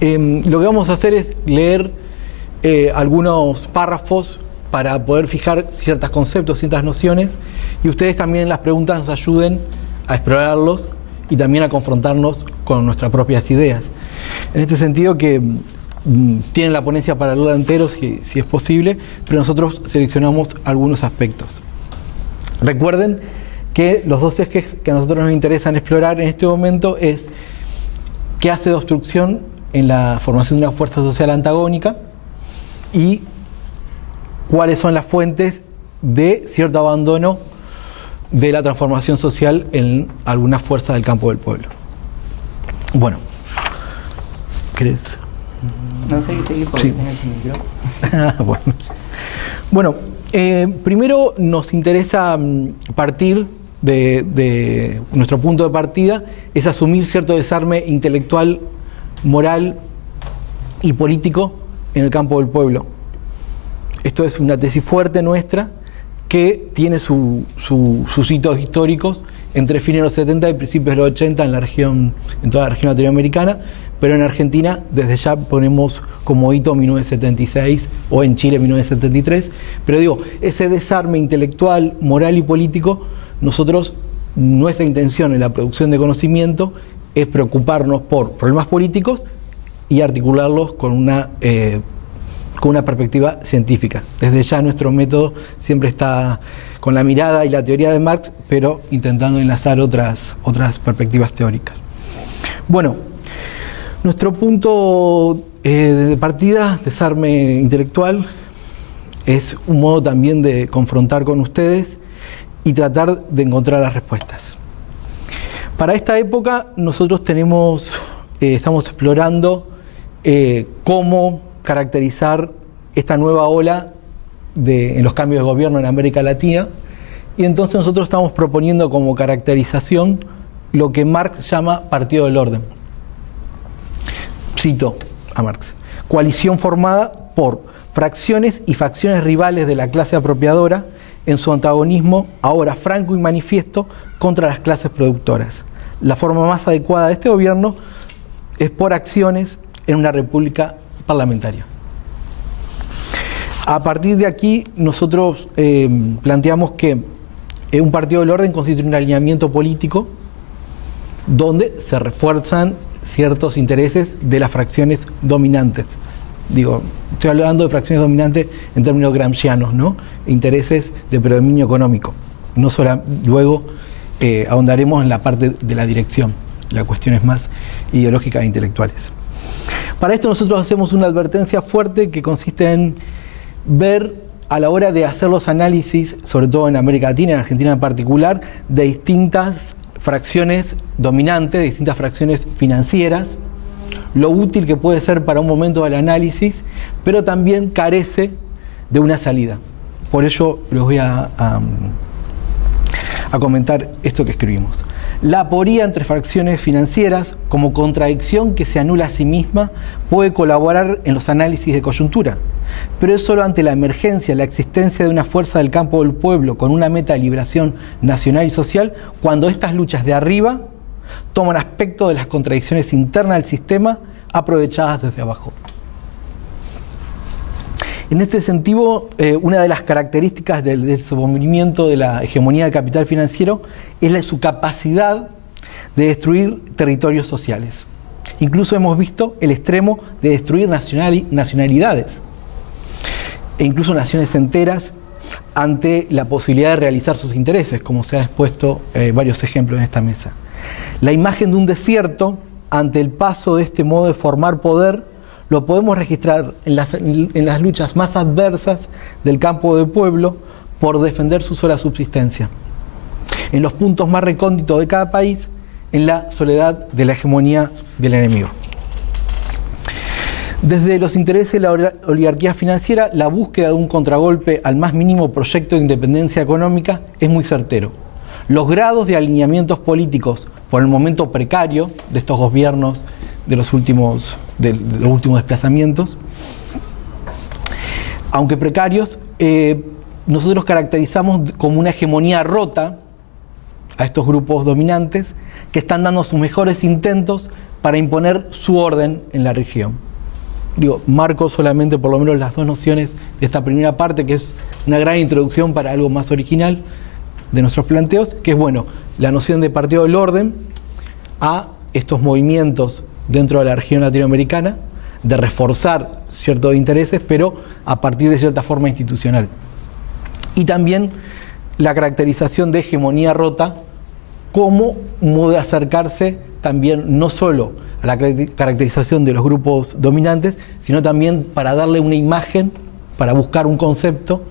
Lo que vamos a hacer es leer algunos párrafos para poder fijar ciertos conceptos, ciertas nociones, y ustedes también en las preguntas nos ayuden a explorarlos y también a confrontarnos con nuestras propias ideas. En este sentido que tienen la ponencia para leerla entero si es posible, pero nosotros seleccionamos algunos aspectos. Recuerden que los dos ejes que a nosotros nos interesan explorar en este momento es qué hace de obstrucción en la formación de una fuerza social antagónica y cuáles son las fuentes de cierto abandono de la transformación social en alguna fuerza del campo del pueblo. Bueno, ¿querés? No sé, seguí porque Sí. tenés el micrófono. Bueno, primero nos interesa partir de nuestro punto de partida, es asumir cierto desarme intelectual, moral y político en el campo del pueblo. Esto es una tesis fuerte nuestra que tiene sus hitos históricos entre fines de los 70 y principios de los 80 en la región, en toda la región latinoamericana, pero en Argentina desde ya ponemos como hito 1976 o en Chile 1973. Pero digo, ese desarme intelectual, moral y político, nuestra intención en la producción de conocimiento es preocuparnos por problemas políticos y articularlos con una perspectiva científica. Desde ya nuestro método siempre está con la mirada y la teoría de Marx, pero intentando enlazar otras perspectivas teóricas. Bueno, nuestro punto de partida, desarme intelectual, es un modo también de confrontar con ustedes y tratar de encontrar las respuestas. Para esta época nosotros estamos explorando cómo caracterizar esta nueva ola en los cambios de gobierno en América Latina, y entonces nosotros estamos proponiendo como caracterización lo que Marx llama partido del orden. Cito a Marx: coalición formada por fracciones y facciones rivales de la clase apropiadora en su antagonismo ahora franco y manifiesto contra las clases productoras. La forma más adecuada de este gobierno es por acciones en una república parlamentaria. A partir de aquí nosotros planteamos que un partido del orden constituye un alineamiento político donde se refuerzan ciertos intereses de las fracciones dominantes. Digo, estoy hablando de fracciones dominantes en términos gramscianos, ¿no? Intereses de predominio económico. No solo, luego ahondaremos en la parte de la dirección, las cuestiones más ideológicas e intelectuales. Para esto nosotros hacemos una advertencia fuerte que consiste en ver a la hora de hacer los análisis, sobre todo en América Latina, en Argentina en particular, de distintas fracciones dominantes, de distintas fracciones financieras, lo útil que puede ser para un momento del análisis, pero también carece de una salida. Por ello les voy a comentar esto que escribimos. La aporía entre fracciones financieras, como contradicción que se anula a sí misma, puede colaborar en los análisis de coyuntura, pero es solo ante la emergencia, la existencia de una fuerza del campo del pueblo con una meta de liberación nacional y social, cuando estas luchas de arriba toman aspecto de las contradicciones internas del sistema aprovechadas desde abajo. En este sentido, una de las características del submovimiento de la hegemonía del capital financiero es su capacidad de destruir territorios sociales. Incluso hemos visto el extremo de destruir nacionalidades e incluso naciones enteras ante la posibilidad de realizar sus intereses, como se ha expuesto varios ejemplos en esta mesa. La imagen de un desierto ante el paso de este modo de formar poder lo podemos registrar en las luchas más adversas del campo del pueblo por defender su sola subsistencia, en los puntos más recónditos de cada país, en la soledad de la hegemonía del enemigo. Desde los intereses de la oligarquía financiera, la búsqueda de un contragolpe al más mínimo proyecto de independencia económica es muy certero. Los grados de alineamientos políticos por el momento precario de estos gobiernos de los últimos desplazamientos, aunque precarios, nosotros caracterizamos como una hegemonía rota a estos grupos dominantes que están dando sus mejores intentos para imponer su orden en la región. Digo, marco solamente por lo menos las dos nociones de esta primera parte, que es una gran introducción para algo más original de nuestros planteos, que es, bueno, la noción de partido del orden a estos movimientos dentro de la región latinoamericana, de reforzar ciertos intereses, pero a partir de cierta forma institucional. Y también la caracterización de hegemonía rota como modo de acercarse también no solo a la caracterización de los grupos dominantes, sino también para darle una imagen, para buscar un concepto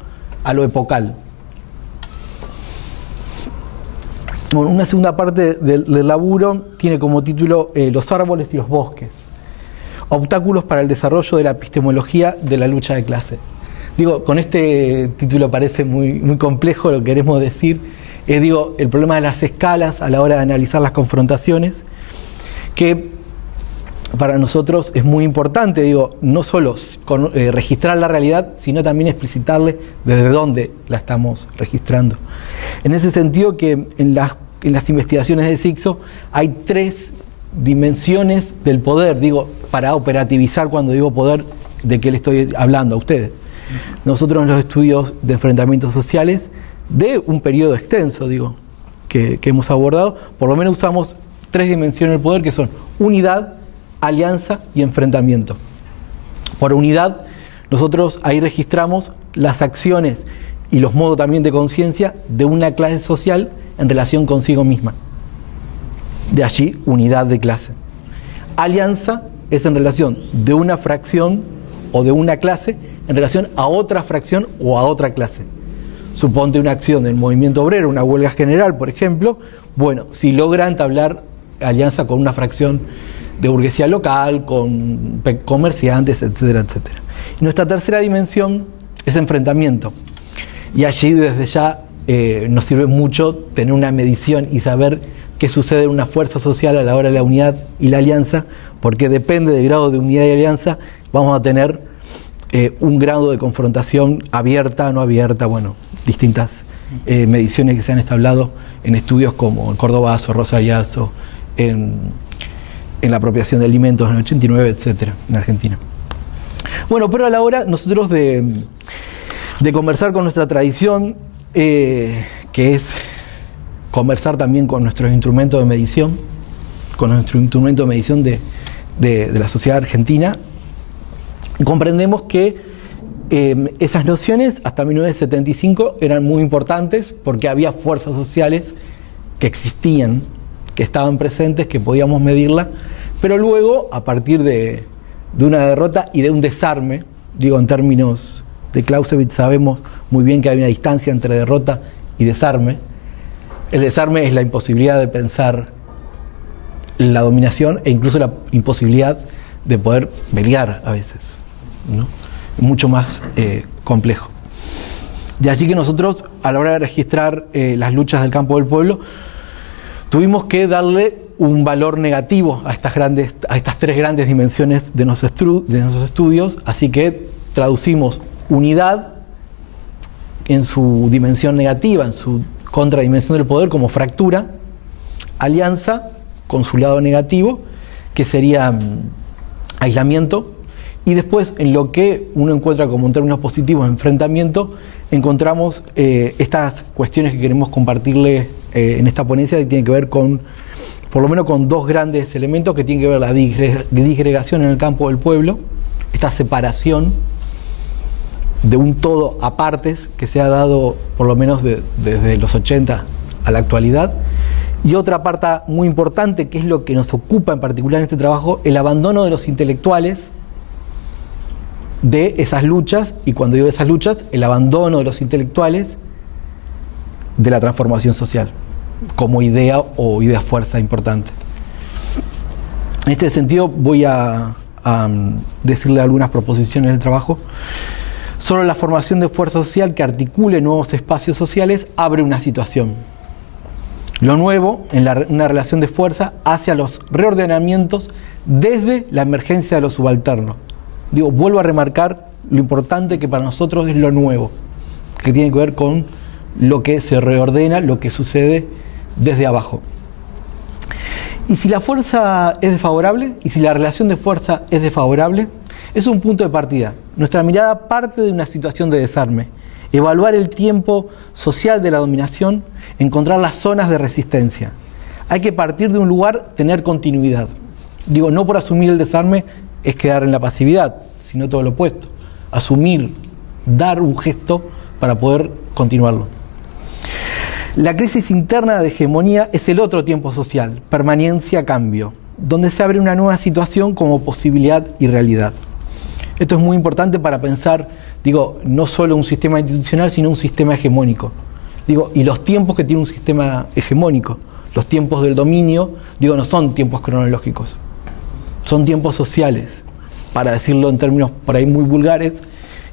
a lo epocal. Bueno, una segunda parte del laburo tiene como título Los árboles y los bosques, obstáculos para el desarrollo de la epistemología de la lucha de clase. Digo, con este título parece muy complejo lo que queremos decir. Digo, el problema de las escalas a la hora de analizar las confrontaciones, que para nosotros es muy importante, digo, no solo registrar la realidad, sino también explicitarle desde dónde la estamos registrando. En ese sentido, que en las investigaciones de Sixo hay tres dimensiones del poder, digo, para operativizar cuando digo poder, ¿de qué le estoy hablando a ustedes? Nosotros en los estudios de enfrentamientos sociales, de un periodo extenso, digo, que hemos abordado, por lo menos usamos tres dimensiones del poder, que son unidad, alianza y enfrentamiento. Por unidad, nosotros ahí registramos las acciones y los modos también de conciencia de una clase social en relación consigo misma. De allí, unidad de clase. Alianza es en relación de una fracción o de una clase en relación a otra fracción o a otra clase. Suponte una acción del movimiento obrero, una huelga general, por ejemplo. Bueno, si logra entablar alianza con una fracción de burguesía local, con comerciantes, etcétera, etcétera. Y nuestra tercera dimensión es enfrentamiento. Y allí desde ya nos sirve mucho tener una medición y saber qué sucede en una fuerza social a la hora de la unidad y la alianza, porque depende del grado de unidad y alianza, vamos a tener un grado de confrontación abierta, no abierta, bueno, distintas mediciones que se han establecido en estudios como en Cordobazo, Rosariazo, en la apropiación de alimentos en el 89, etcétera, en Argentina. Bueno, pero a la hora nosotros de conversar con nuestra tradición, que es conversar también con nuestros instrumentos de medición, con nuestro instrumento de medición de la sociedad argentina, comprendemos que esas nociones hasta 1975 eran muy importantes porque había fuerzas sociales que existían, que estaban presentes, que podíamos medirla, pero luego, a partir de una derrota y de un desarme, digo en términos de Clausewitz sabemos muy bien que hay una distancia entre derrota y desarme. El desarme es la imposibilidad de pensar la dominación e incluso la imposibilidad de poder mediar a veces, ¿no? Es mucho más complejo. De allí que nosotros, a la hora de registrar las luchas del campo del pueblo, tuvimos que darle un valor negativo a estas tres grandes dimensiones de nuestros estudios, así que traducimos unidad en su dimensión negativa, en su contradimensión del poder como fractura, alianza con su lado negativo, que sería aislamiento, y después en lo que uno encuentra como en términos positivos enfrentamiento, encontramos estas cuestiones que queremos compartirle en esta ponencia, que tienen que ver con, por lo menos con dos grandes elementos que tienen que ver la disgregación en el campo del pueblo, esta separación de un todo a partes que se ha dado por lo menos desde los 80 a la actualidad, y otra parte muy importante que es lo que nos ocupa en particular en este trabajo, el abandono de los intelectuales de esas luchas, y cuando digo de esas luchas, el abandono de los intelectuales de la transformación social como idea o idea fuerza importante. En este sentido voy a decirle algunas proposiciones del trabajo. Solo la formación de fuerza social que articule nuevos espacios sociales abre una situación. Lo nuevo, en una relación de fuerza, hacia los reordenamientos desde la emergencia de lo subalterno. Digo, vuelvo a remarcar lo importante que para nosotros es lo nuevo, que tiene que ver con lo que se reordena, lo que sucede desde abajo. Y si la fuerza es desfavorable, y si la relación de fuerza es desfavorable, es un punto de partida. Nuestra mirada parte de una situación de desarme. Evaluar el tiempo social de la dominación, encontrar las zonas de resistencia. Hay que partir de un lugar, tener continuidad. Digo, no por asumir el desarme es quedar en la pasividad, sino todo lo opuesto. Asumir, dar un gesto para poder continuarlo. La crisis interna de hegemonía es el otro tiempo social, permanencia, cambio, donde se abre una nueva situación como posibilidad y realidad. Esto es muy importante para pensar, digo, no solo un sistema institucional, sino un sistema hegemónico. Digo, y los tiempos que tiene un sistema hegemónico, los tiempos del dominio, digo, no son tiempos cronológicos, son tiempos sociales, para decirlo en términos por ahí muy vulgares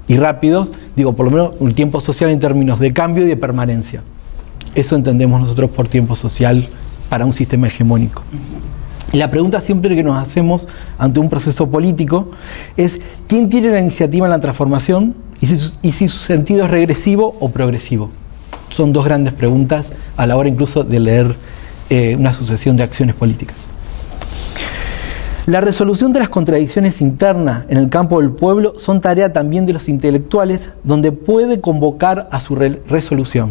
y rápidos, digo, por lo menos un tiempo social en términos de cambio y de permanencia. Eso entendemos nosotros por tiempo social para un sistema hegemónico. Y la pregunta siempre que nos hacemos ante un proceso político es ¿quién tiene la iniciativa en la transformación y si su sentido es regresivo o progresivo? Son dos grandes preguntas a la hora incluso de leer una sucesión de acciones políticas. La resolución de las contradicciones internas en el campo del pueblo son tarea también de los intelectuales, donde puede convocar a su resolución.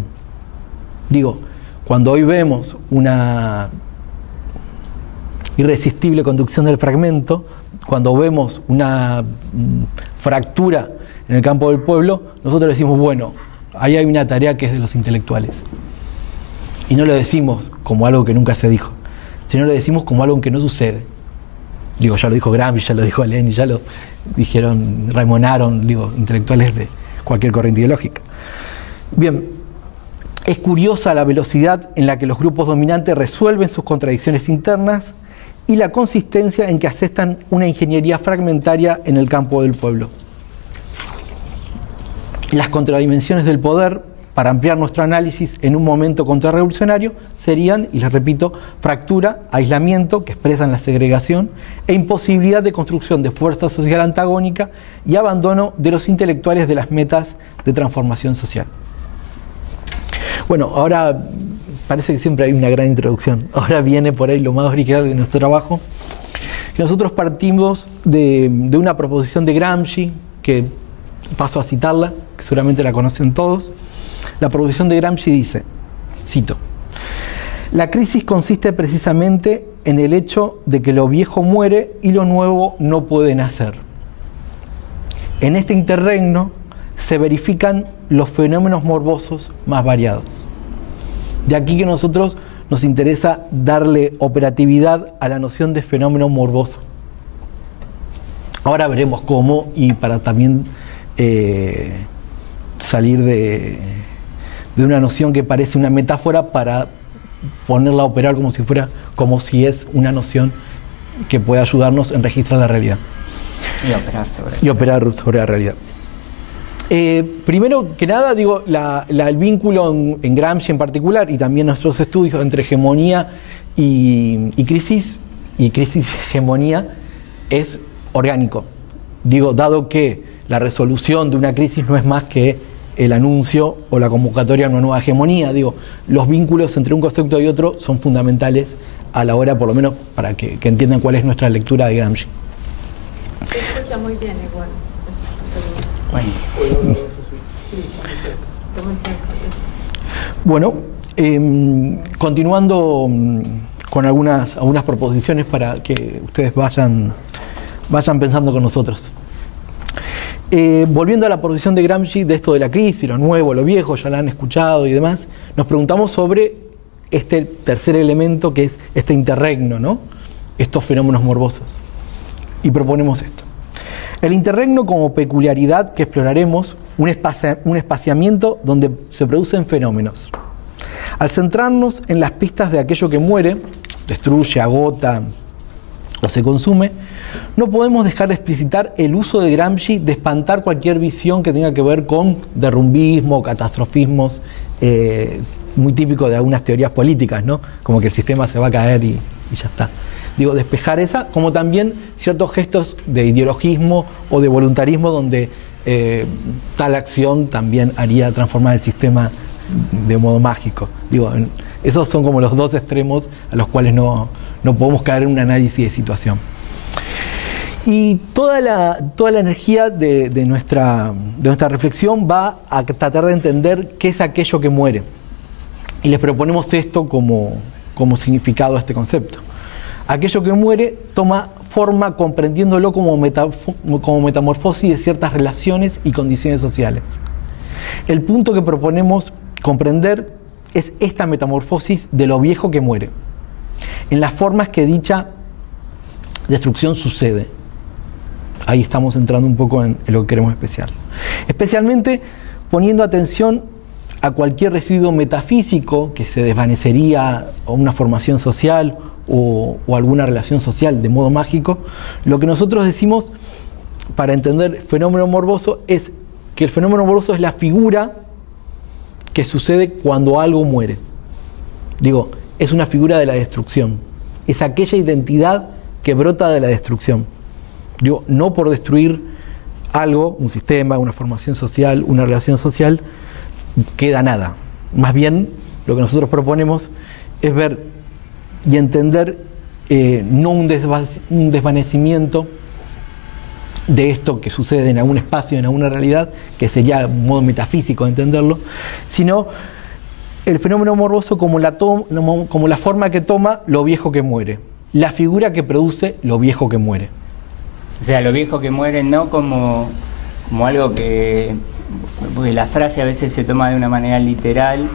Digo, cuando hoy vemos una irresistible conducción del fragmento, cuando vemos una fractura en el campo del pueblo, nosotros decimos, bueno, ahí hay una tarea que es de los intelectuales. Y no lo decimos como algo que nunca se dijo, sino lo decimos como algo que no sucede. Digo, ya lo dijo Gramsci, ya lo dijo Lenin, ya lo dijeron Raymond Aron, digo, intelectuales de cualquier corriente ideológica. Bien, es curiosa la velocidad en la que los grupos dominantes resuelven sus contradicciones internas y la consistencia en que aceptan una ingeniería fragmentaria en el campo del pueblo. Las contradimensiones del poder, para ampliar nuestro análisis en un momento contrarrevolucionario, serían, y les repito, fractura, aislamiento, que expresan la segregación, e imposibilidad de construcción de fuerza social antagónica y abandono de los intelectuales de las metas de transformación social. Bueno, ahora parece que siempre hay una gran introducción. Ahora viene por ahí lo más original de nuestro trabajo. Nosotros partimos de una proposición de Gramsci, que paso a citarla, que seguramente la conocen todos. La proposición de Gramsci dice, cito, la crisis consiste precisamente en el hecho de que lo viejo muere y lo nuevo no puede nacer. En este interregno se verifican los fenómenos morbosos más variados. De aquí que a nosotros nos interesa darle operatividad a la noción de fenómeno morboso. Ahora veremos cómo, y para también salir de una noción que parece una metáfora para ponerla a operar como si es una noción que puede ayudarnos en registrar la realidad. Y operar sobre la realidad. Primero que nada, digo, el vínculo en Gramsci en particular y también nuestros estudios entre hegemonía y crisis hegemonía es orgánico. Digo, dado que la resolución de una crisis no es más que el anuncio o la convocatoria a una nueva hegemonía, digo, los vínculos entre un concepto y otro son fundamentales a la hora, por lo menos, para que entiendan cuál es nuestra lectura de Gramsci. Se escucha muy bien igual. Bueno, continuando con algunas proposiciones para que ustedes vayan pensando con nosotros. Volviendo a la proposición de Gramsci de esto de la crisis, lo nuevo, lo viejo, ya la han escuchado y demás, nos preguntamos sobre este tercer elemento que es este interregno, ¿no? Estos fenómenos morbosos. Y proponemos esto. El interregno como peculiaridad que exploraremos, un espaciamiento donde se producen fenómenos. Al centrarnos en las pistas de aquello que muere, destruye, agota o se consume, no podemos dejar de explicitar el uso de Gramsci de espantar cualquier visión que tenga que ver con derrumbismo, catastrofismos, muy típico de algunas teorías políticas, ¿no? Como que el sistema se va a caer y ya está. Digo, despejar esa, como también ciertos gestos de ideologismo o de voluntarismo donde tal acción también haría transformar el sistema de modo mágico. Digo, esos son como los dos extremos a los cuales no podemos caer en un análisis de situación. Y toda la energía de nuestra reflexión va a tratar de entender qué es aquello que muere. Y les proponemos esto como significado a este concepto. Aquello que muere toma forma comprendiéndolo como metamorfosis de ciertas relaciones y condiciones sociales. El punto que proponemos comprender es esta metamorfosis de lo viejo que muere, en las formas que dicha destrucción sucede. Ahí estamos entrando un poco en lo que queremos especialmente poniendo atención a cualquier residuo metafísico que se desvanecería, o una formación social o alguna relación social de modo mágico. Lo que nosotros decimos para entender fenómeno morboso es que el fenómeno morboso es la figura que sucede cuando algo muere. Digo, es una figura de la destrucción, es aquella identidad que brota de la destrucción. Digo, no por destruir algo, un sistema, una formación social, una relación social, queda nada. Más bien, lo que nosotros proponemos es ver y entender no un desvanecimiento de esto que sucede en algún espacio, en alguna realidad, que sería un modo metafísico de entenderlo, sino el fenómeno morboso como la forma que toma lo viejo que muere, la figura que produce lo viejo que muere. O sea, lo viejo que muere no como algo que... Porque la frase a veces se toma de una manera literal,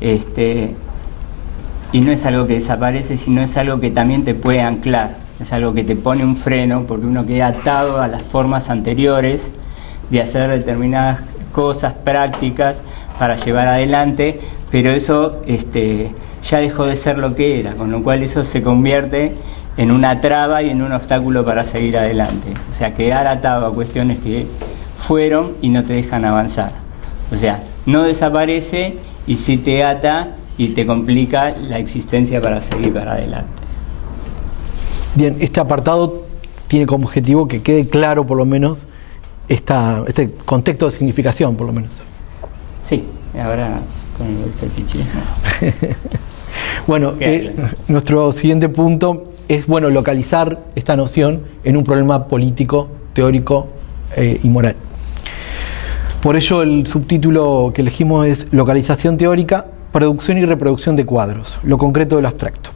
y no es algo que desaparece, sino es algo que también te puede anclar, es algo que te pone un freno, porque uno queda atado a las formas anteriores de hacer determinadas cosas, prácticas, para llevar adelante, pero eso ya dejó de ser lo que era, con lo cual eso se convierte en una traba y en un obstáculo para seguir adelante. O sea, quedar atado a cuestiones que fueron y no te dejan avanzar. O sea, no desaparece y sí te ata y te complica la existencia para seguir para adelante. Bien, este apartado tiene como objetivo que quede claro por lo menos este contexto de significación, por lo menos. Sí, ahora con el fetichismo. Bueno, nuestro siguiente punto es localizar esta noción en un problema político, teórico y moral. Por ello el subtítulo que elegimos es Localización teórica, producción y reproducción de cuadros, lo concreto de lo abstracto.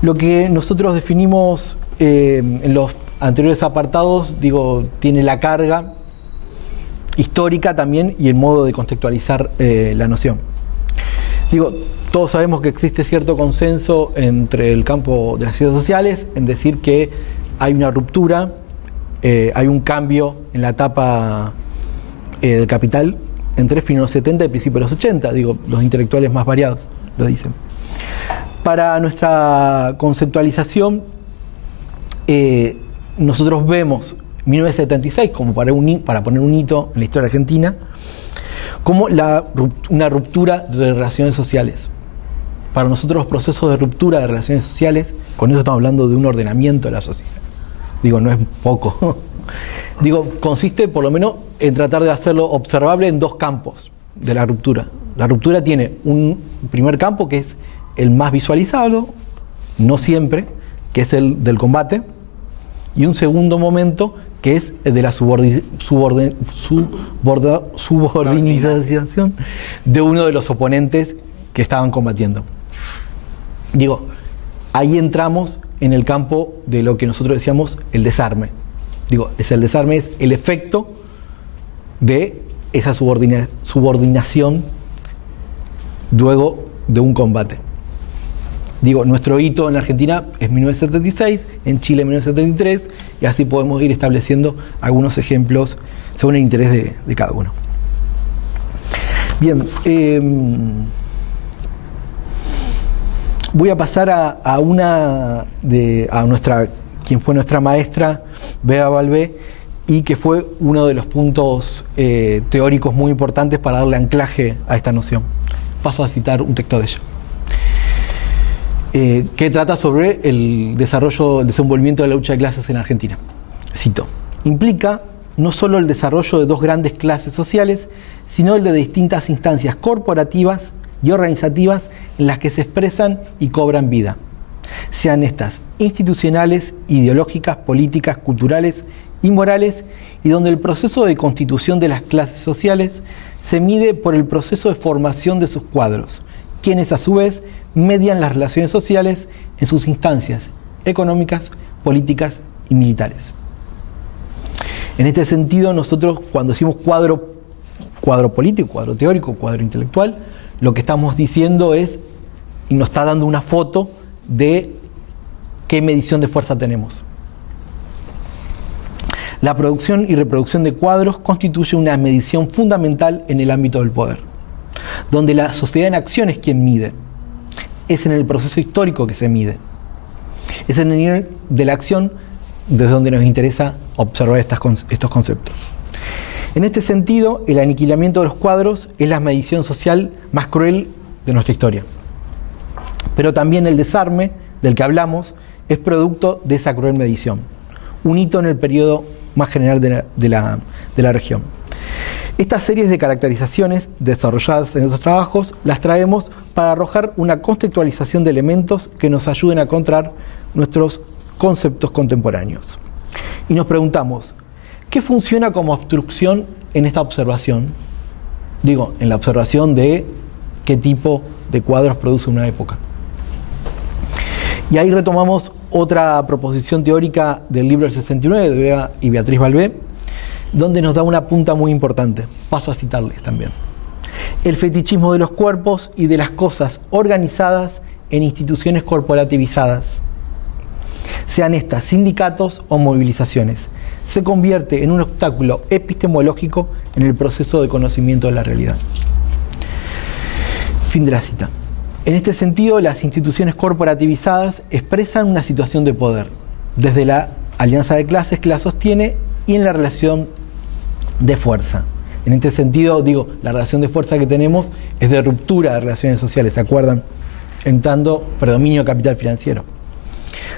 Lo que nosotros definimos en los anteriores apartados, tiene la carga histórica también y el modo de contextualizar la noción. Todos sabemos que existe cierto consenso entre el campo de las ciencias sociales en decir que hay una ruptura, hay un cambio en la etapa del capital entre fines de los 70 y principios de los 80, los intelectuales más variados lo dicen. Para nuestra conceptualización, nosotros vemos 1976 como para poner un hito en la historia argentina, como una ruptura de relaciones sociales. Para nosotros los procesos de ruptura de relaciones sociales, con eso estamos hablando de un ordenamiento de la sociedad. No es poco. Consiste por lo menos en tratar de hacerlo observable en dos campos de la ruptura. La ruptura tiene un primer campo que es el más visualizado, no siempre, que es el del combate, y un segundo momento que es el de la subordinización de uno de los oponentes que estaban combatiendo. Ahí entramos en el campo de lo que nosotros decíamos el desarme. El desarme es el efecto de esa subordinación luego de un combate. Nuestro hito en la Argentina es 1976, en Chile 1973, y así podemos ir estableciendo algunos ejemplos según el interés de cada uno. Bien, voy a pasar a quien fue nuestra maestra, Beba Balbé, y que fue uno de los puntos teóricos muy importantes para darle anclaje a esta noción. Paso a citar un texto de ella, que trata sobre el desenvolvimiento de la lucha de clases en Argentina. Cito: implica no solo el desarrollo de dos grandes clases sociales, sino el de distintas instancias corporativas y organizativas en las que se expresan y cobran vida, sean estas institucionales, ideológicas, políticas, culturales y morales, y donde el proceso de constitución de las clases sociales se mide por el proceso de formación de sus cuadros, quienes a su vez median las relaciones sociales en sus instancias económicas, políticas y militares. En este sentido, nosotros cuando decimos cuadro político, cuadro teórico, cuadro intelectual, lo que estamos diciendo es, y nos está dando una foto de qué medición de fuerza tenemos. La producción y reproducción de cuadros constituye una medición fundamental en el ámbito del poder, donde la sociedad en acción es quien mide. Es en el proceso histórico que se mide. Es en el nivel de la acción desde donde nos interesa observar estos conceptos. En este sentido, el aniquilamiento de los cuadros es la medición social más cruel de nuestra historia. Pero también el desarme, del que hablamos, es producto de esa cruel medición, un hito en el periodo más general de la región. Estas series de caracterizaciones desarrolladas en estos trabajos las traemos para arrojar una contextualización de elementos que nos ayuden a encontrar nuestros conceptos contemporáneos. Y nos preguntamos, ¿qué funciona como obstrucción en esta observación? Digo, en la observación de qué tipo de cuadros produce una época. Y ahí retomamos otra proposición teórica del libro del 69 de Vega y Beatriz Balbé, donde nos da una punta muy importante. Paso a citarles también. El fetichismo de los cuerpos y de las cosas organizadas en instituciones corporativizadas, sean estas sindicatos o movilizaciones, se convierte en un obstáculo epistemológico en el proceso de conocimiento de la realidad. Fin de la cita. En este sentido, las instituciones corporativizadas expresan una situación de poder, desde la alianza de clases que la sostiene y en la relación de fuerza. En este sentido, digo, la relación de fuerza que tenemos es de ruptura de relaciones sociales, ¿se acuerdan? En tanto, predominio capital financiero.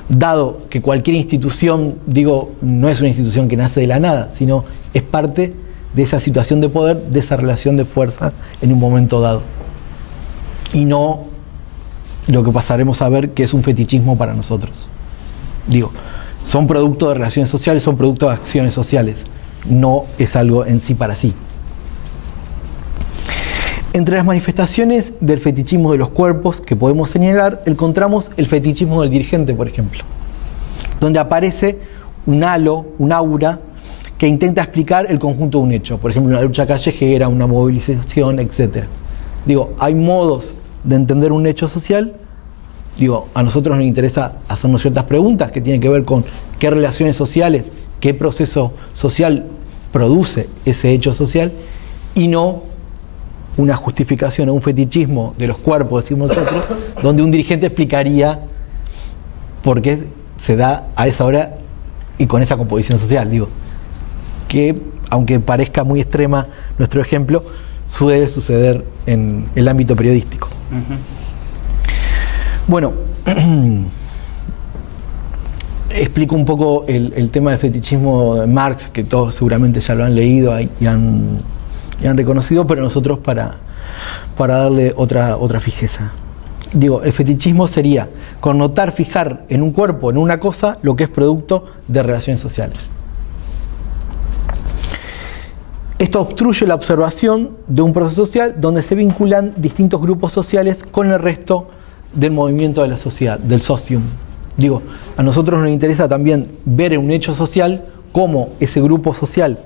Dado que cualquier institución, digo, no es una institución que nace de la nada, sino es parte de esa situación de poder, de esa relación de fuerza en un momento dado. Y no lo que pasaremos a ver que es un fetichismo para nosotros. Digo, son producto de relaciones sociales, son producto de acciones sociales, no es algo en sí para sí. Entre las manifestaciones del fetichismo de los cuerpos que podemos señalar, encontramos el fetichismo del dirigente, por ejemplo, donde aparece un halo, un aura, que intenta explicar el conjunto de un hecho, por ejemplo, una lucha callejera, una movilización, etc. Digo, hay modos de entender un hecho social. Digo, a nosotros nos interesa hacernos ciertas preguntas que tienen que ver con qué relaciones sociales, qué proceso social produce ese hecho social, y no una justificación o un fetichismo de los cuerpos, decimos nosotros, donde un dirigente explicaría por qué se da a esa hora y con esa composición social. Digo, que aunque parezca muy extrema nuestro ejemplo, suele suceder en el ámbito periodístico. Bueno, explico un poco el tema del fetichismo de Marx, que todos seguramente ya lo han leído y han reconocido, pero nosotros para darle otra fijeza. Digo, el fetichismo sería connotar, fijar en un cuerpo, en una cosa, lo que es producto de relaciones sociales. Esto obstruye la observación de un proceso social donde se vinculan distintos grupos sociales con el resto del movimiento de la sociedad, del socium. Digo, a nosotros nos interesa también ver en un hecho social cómo ese grupo social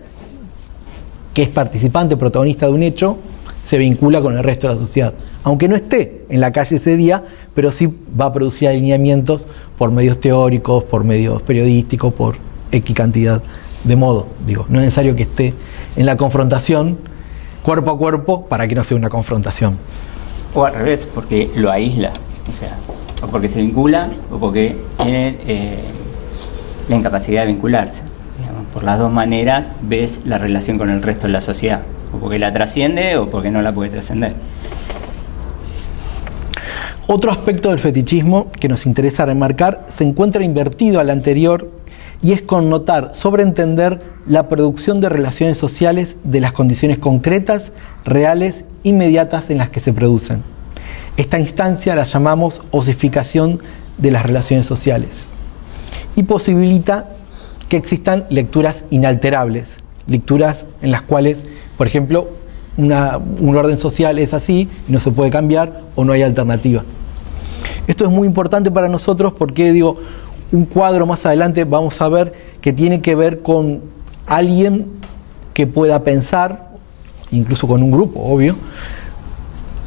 que es participante, protagonista de un hecho, se vincula con el resto de la sociedad. Aunque no esté en la calle ese día, pero sí va a producir alineamientos por medios teóricos, por medios periodísticos, por X cantidad de modo. Digo, no es necesario que esté en la confrontación cuerpo a cuerpo para que no sea una confrontación. O al revés, porque lo aísla. O sea, o porque se vincula o porque tiene la incapacidad de vincularse. Por las dos maneras ves la relación con el resto de la sociedad, o porque la trasciende o porque no la puede trascender. Otro aspecto del fetichismo que nos interesa remarcar se encuentra invertido al anterior y es connotar, sobreentender la producción de relaciones sociales de las condiciones concretas, reales, inmediatas en las que se producen. Esta instancia la llamamos osificación de las relaciones sociales y posibilita que existan lecturas inalterables, lecturas en las cuales, por ejemplo, un orden social es así, no se puede cambiar o no hay alternativa. Esto es muy importante para nosotros porque, digo, un cuadro más adelante vamos a ver que tiene que ver con alguien que pueda pensar, incluso con un grupo, obvio,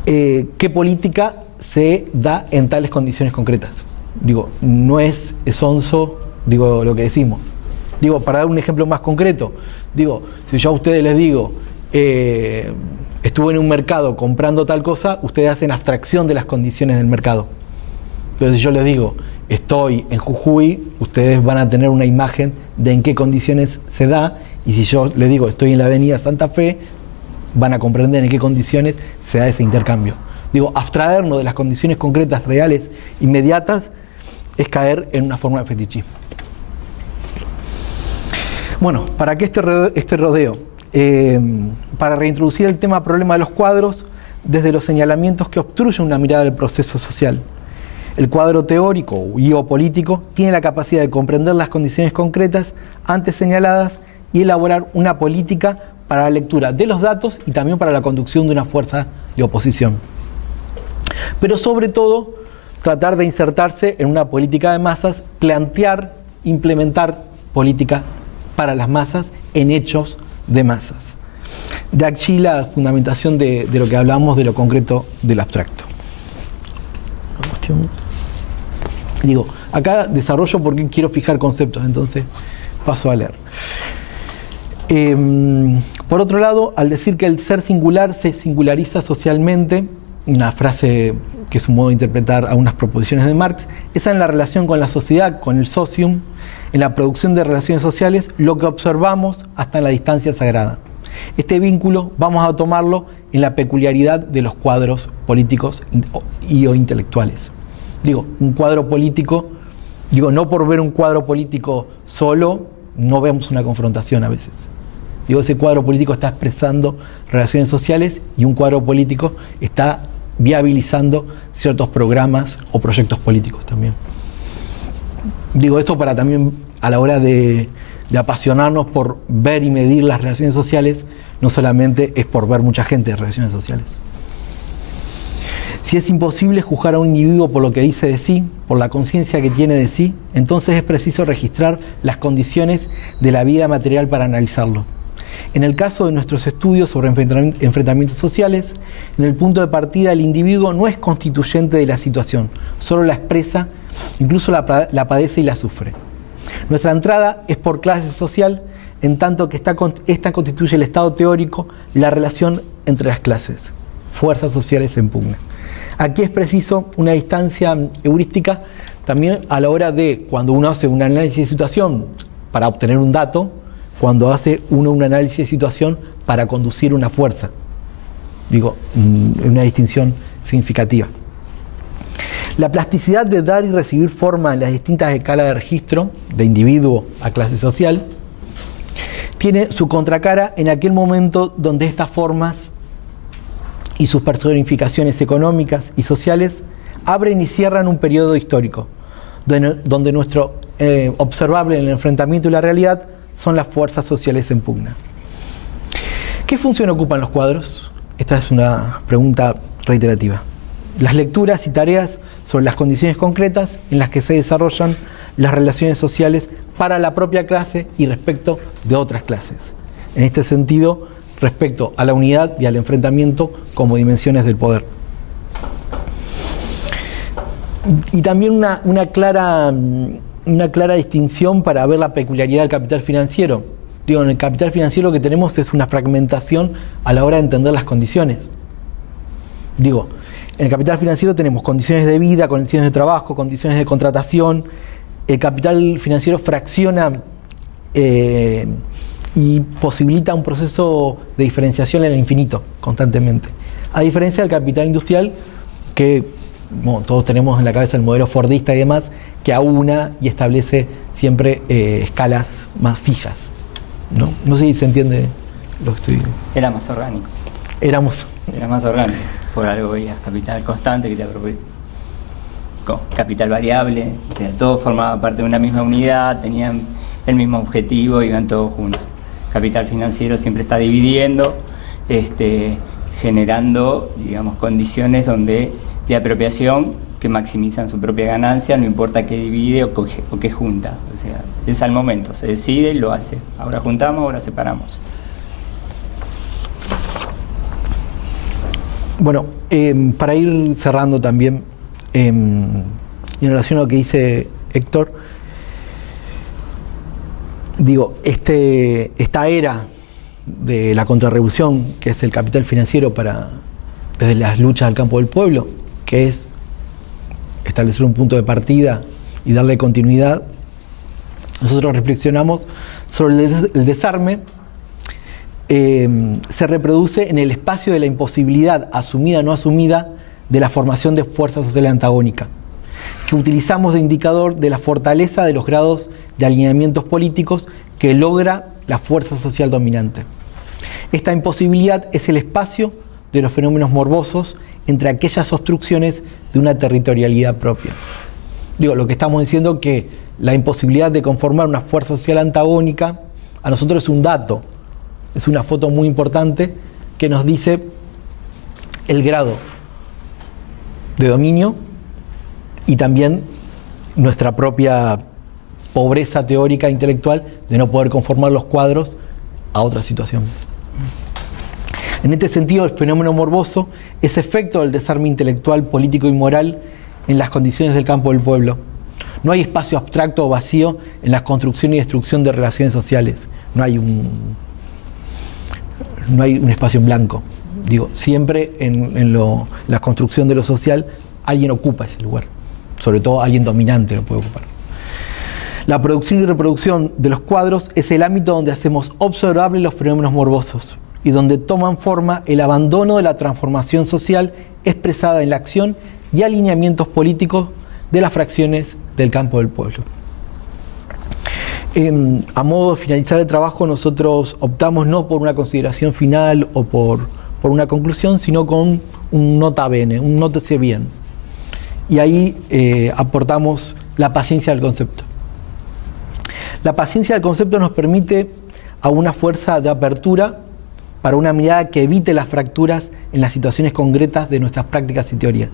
qué política se da en tales condiciones concretas. Digo, no es sonso, digo, lo que decimos. Digo, para dar un ejemplo más concreto, digo, si yo a ustedes les digo, estuve en un mercado comprando tal cosa, ustedes hacen abstracción de las condiciones del mercado. Pero si yo les digo, estoy en Jujuy, ustedes van a tener una imagen de en qué condiciones se da, y si yo les digo, estoy en la avenida Santa Fe, van a comprender en qué condiciones se da ese intercambio. Digo, abstraernos de las condiciones concretas, reales, inmediatas, es caer en una forma de fetichismo. Bueno, ¿para qué este rodeo? Para reintroducir el tema problema de los cuadros desde los señalamientos que obstruyen una mirada del proceso social. El cuadro teórico y o político tiene la capacidad de comprender las condiciones concretas antes señaladas y elaborar una política para la lectura de los datos y también para la conducción de una fuerza de oposición. Pero sobre todo, tratar de insertarse en una política de masas, plantear, implementar política para las masas en hechos de masas. De aquí la fundamentación de lo que hablamos de lo concreto del abstracto. Digo, acá desarrollo porque quiero fijar conceptos, entonces paso a leer. Por otro lado, al decir que el ser singular se singulariza socialmente, una frase que es un modo de interpretar algunas proposiciones de Marx, esa en la relación con la sociedad, con el socium, en la producción de relaciones sociales, lo que observamos hasta en la distancia sagrada. Este vínculo vamos a tomarlo en la peculiaridad de los cuadros políticos y o intelectuales. Digo, un cuadro político, digo, no por ver un cuadro político solo, no vemos una confrontación a veces. Digo, ese cuadro político está expresando relaciones sociales y un cuadro político está viabilizando ciertos programas o proyectos políticos también. Digo esto para también, a la hora de apasionarnos por ver y medir las relaciones sociales, no solamente es por ver mucha gente de relaciones sociales. Si es imposible juzgar a un individuo por lo que dice de sí, por la conciencia que tiene de sí, entonces es preciso registrar las condiciones de la vida material para analizarlo. En el caso de nuestros estudios sobre enfrentamientos sociales, en el punto de partida el individuo no es constituyente de la situación, solo la expresa, incluso la padece y la sufre. Nuestra entrada es por clase social, en tanto que esta constituye el estado teórico, la relación entre las clases, fuerzas sociales en pugna. Aquí es preciso una distancia heurística también a la hora de, cuando uno hace un análisis de situación para obtener un dato, cuando hace uno un análisis de situación para conducir una fuerza. Digo, una distinción significativa. La plasticidad de dar y recibir forma en las distintas escalas de registro, de individuo a clase social, tiene su contracara en aquel momento donde estas formas y sus personificaciones económicas y sociales abren y cierran un periodo histórico, donde nuestro observable en el enfrentamiento y la realidad son las fuerzas sociales en pugna. ¿Qué función ocupan los cuadros? Esta es una pregunta reiterativa. Las lecturas y tareas sobre las condiciones concretas en las que se desarrollan las relaciones sociales para la propia clase y respecto de otras clases. En este sentido, respecto a la unidad y al enfrentamiento como dimensiones del poder. Y también una clara distinción para ver la peculiaridad del capital financiero. Digo, en el capital financiero lo que tenemos es una fragmentación a la hora de entender las condiciones. Digo, en el capital financiero tenemos condiciones de vida, condiciones de trabajo, condiciones de contratación. El capital financiero fracciona y posibilita un proceso de diferenciación en el infinito, constantemente. A diferencia del capital industrial, que bueno, todos tenemos en la cabeza el modelo fordista y demás, que aúna y establece siempre escalas más fijas, ¿no? No sé si se entiende lo que estoy... Era más orgánico. Era más orgánico. Por algo veías capital constante que te apropió. Capital variable, o sea, todo formaba parte de una misma unidad, tenían el mismo objetivo, iban todos juntos. Capital financiero siempre está dividiendo, generando, digamos, condiciones de apropiación que maximizan su propia ganancia, no importa qué divide o qué junta. O sea, es al momento, se decide y lo hace. Ahora juntamos, ahora separamos. Bueno, para ir cerrando también, en relación a lo que dice Héctor, digo, esta era de la contrarrevolución, que es el capital financiero desde las luchas al campo del pueblo, que es establecer un punto de partida y darle continuidad, nosotros reflexionamos sobre el desarme. Se reproduce en el espacio de la imposibilidad, asumida o no asumida, de la formación de fuerza social antagónica, que utilizamos de indicador de la fortaleza de los grados de alineamientos políticos que logra la fuerza social dominante. Esta imposibilidad es el espacio de los fenómenos morbosos entre aquellas obstrucciones de una territorialidad propia. Digo, lo que estamos diciendo que la imposibilidad de conformar una fuerza social antagónica a nosotros es un dato, es una foto muy importante que nos dice el grado de dominio y también nuestra propia pobreza teórica e intelectual de no poder conformar los cuadros a otra situación. En este sentido, el fenómeno morboso es efecto del desarme intelectual, político y moral en las condiciones del campo del pueblo. No hay espacio abstracto o vacío en la construcción y destrucción de relaciones sociales. No hay un espacio en blanco. Digo, siempre en la construcción de lo social, alguien ocupa ese lugar. Sobre todo alguien dominante lo puede ocupar. La producción y reproducción de los cuadros es el ámbito donde hacemos observables los fenómenos morbosos y donde toman forma el abandono de la transformación social expresada en la acción y alineamientos políticos de las fracciones del campo del pueblo. A modo de finalizar el trabajo, nosotros optamos no por una consideración final o por una conclusión, sino con un nota bene, un nótese bien. Y ahí aportamos la paciencia del concepto. La paciencia del concepto nos permite a una fuerza de apertura para una mirada que evite las fracturas en las situaciones concretas de nuestras prácticas y teorías.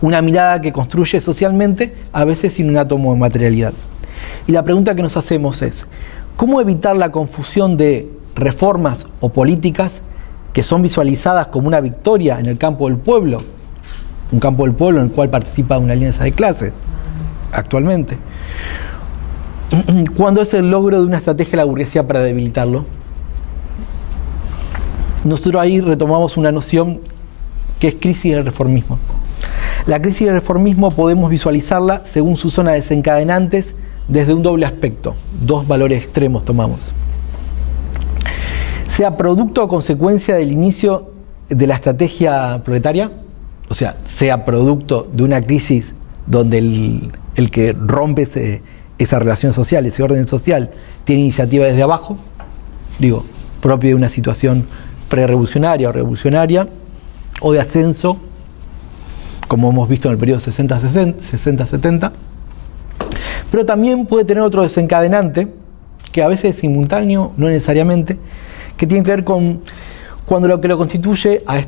Una mirada que construye socialmente, a veces sin un átomo de materialidad. Y la pregunta que nos hacemos es, ¿cómo evitar la confusión de reformas o políticas que son visualizadas como una victoria en el campo del pueblo? Un campo del pueblo en el cual participa una alianza de clases actualmente. ¿Cuándo es el logro de una estrategia de la burguesía para debilitarlo? Nosotros ahí retomamos una noción que es crisis del reformismo. La crisis del reformismo podemos visualizarla según su zona de desencadenantes desde un doble aspecto. Dos valores extremos tomamos. Sea producto o consecuencia del inicio de la estrategia proletaria, o sea producto de una crisis donde el que rompe esa relación social, ese orden social, tiene iniciativa desde abajo, digo, propio de una situación prerevolucionaria o revolucionaria, o de ascenso, como hemos visto en el periodo 60-70, pero también puede tener otro desencadenante, que a veces es simultáneo, no necesariamente, que tiene que ver con cuando lo que lo constituye a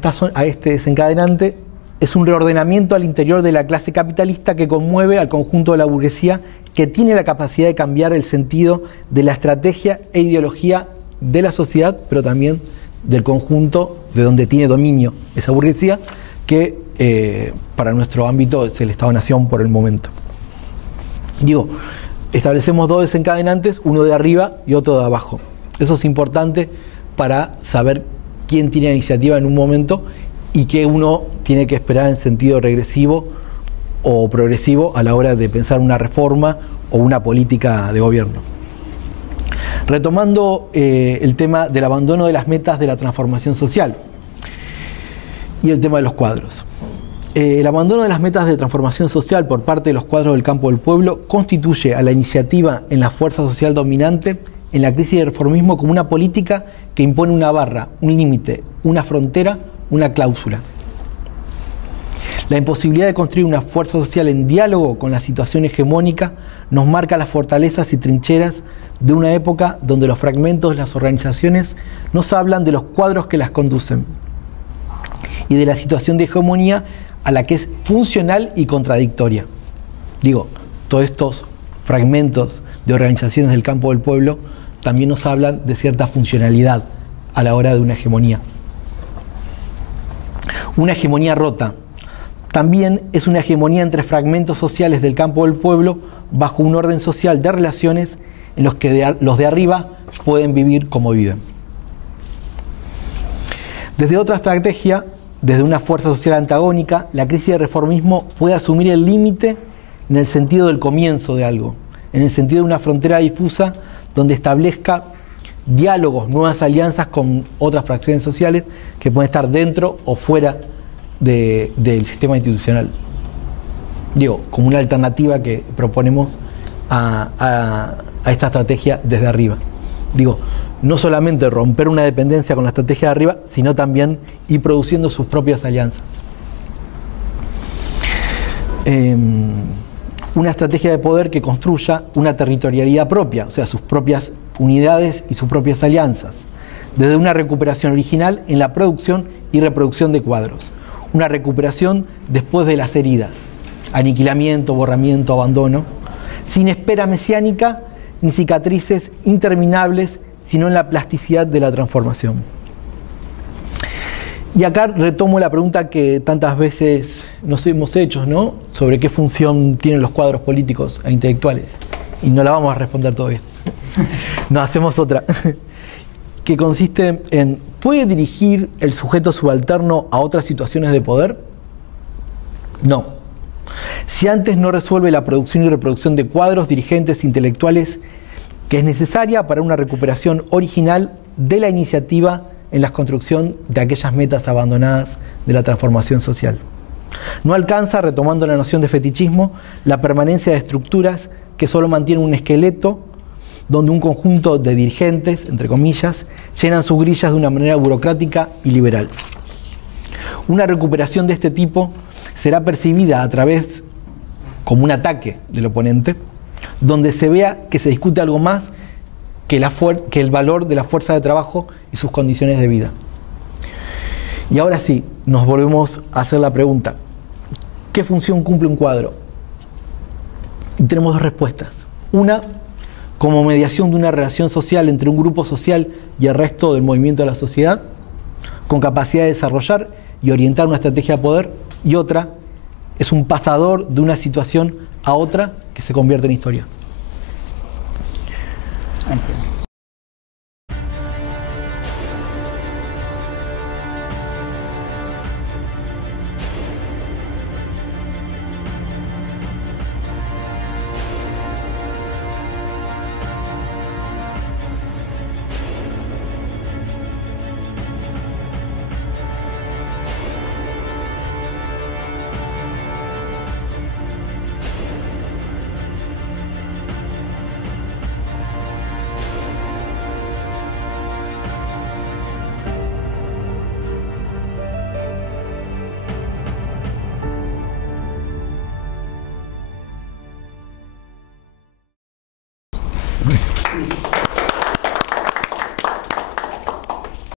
este desencadenante es un reordenamiento al interior de la clase capitalista que conmueve al conjunto de la burguesía, que tiene la capacidad de cambiar el sentido de la estrategia e ideología de la sociedad, pero también del conjunto de donde tiene dominio esa burguesía, que para nuestro ámbito es el Estado-Nación por el momento. Digo, establecemos dos desencadenantes, uno de arriba y otro de abajo. Eso es importante para saber quién tiene la iniciativa en un momento y qué uno tiene que esperar en sentido regresivo o progresivo a la hora de pensar una reforma o una política de gobierno. Retomando el tema del abandono de las metas de la transformación social y el tema de los cuadros. El abandono de las metas de transformación social por parte de los cuadros del campo del pueblo constituye a la iniciativa en la fuerza social dominante en la crisis del reformismo como una política que impone una barra, un límite, una frontera, una cláusula. La imposibilidad de construir una fuerza social en diálogo con la situación hegemónica nos marca las fortalezas y trincheras de una época donde los fragmentos de las organizaciones nos hablan de los cuadros que las conducen y de la situación de hegemonía a la que es funcional y contradictoria. Digo, todos estos fragmentos de organizaciones del campo del pueblo también nos hablan de cierta funcionalidad a la hora de una hegemonía. Una hegemonía rota también es una hegemonía entre fragmentos sociales del campo del pueblo bajo un orden social de relaciones en los que los de arriba pueden vivir como viven. Desde otra estrategia, desde una fuerza social antagónica, la crisis del reformismo puede asumir el límite en el sentido del comienzo de algo, en el sentido de una frontera difusa donde establezca diálogos, nuevas alianzas con otras fracciones sociales que pueden estar dentro o fuera del sistema institucional. Digo, como una alternativa que proponemos a esta estrategia desde arriba. Digo, no solamente romper una dependencia con la estrategia de arriba, sino también ir produciendo sus propias alianzas. Una estrategia de poder que construya una territorialidad propia, o sea, sus propias unidades y sus propias alianzas, desde una recuperación original en la producción y reproducción de cuadros. Una recuperación después de las heridas, aniquilamiento, borramiento, abandono, sin espera mesiánica ni cicatrices interminables, sino en la plasticidad de la transformación. Y acá retomo la pregunta que tantas veces nos hemos hecho, ¿no? Sobre qué función tienen los cuadros políticos e intelectuales. Y no la vamos a responder todavía. Nos hacemos otra. Que consiste en, ¿puede dirigir el sujeto subalterno a otras situaciones de poder? No. Si antes no resuelve la producción y reproducción de cuadros, dirigentes, intelectuales, que es necesaria para una recuperación original de la iniciativa en la construcción de aquellas metas abandonadas de la transformación social. No alcanza, retomando la noción de fetichismo, la permanencia de estructuras que solo mantienen un esqueleto donde un conjunto de dirigentes, entre comillas, llenan sus grillas de una manera burocrática y liberal. Una recuperación de este tipo será percibida a través como un ataque del oponente, donde se vea que se discute algo más que el valor de la fuerza de trabajo y sus condiciones de vida. Y ahora sí, nos volvemos a hacer la pregunta: ¿qué función cumple un cuadro? Y tenemos dos respuestas. Una, como mediación de una relación social entre un grupo social y el resto del movimiento de la sociedad, con capacidad de desarrollar y orientar una estrategia de poder, y otra, es un pasador de una situación a otra que se convierte en historia. Ángel.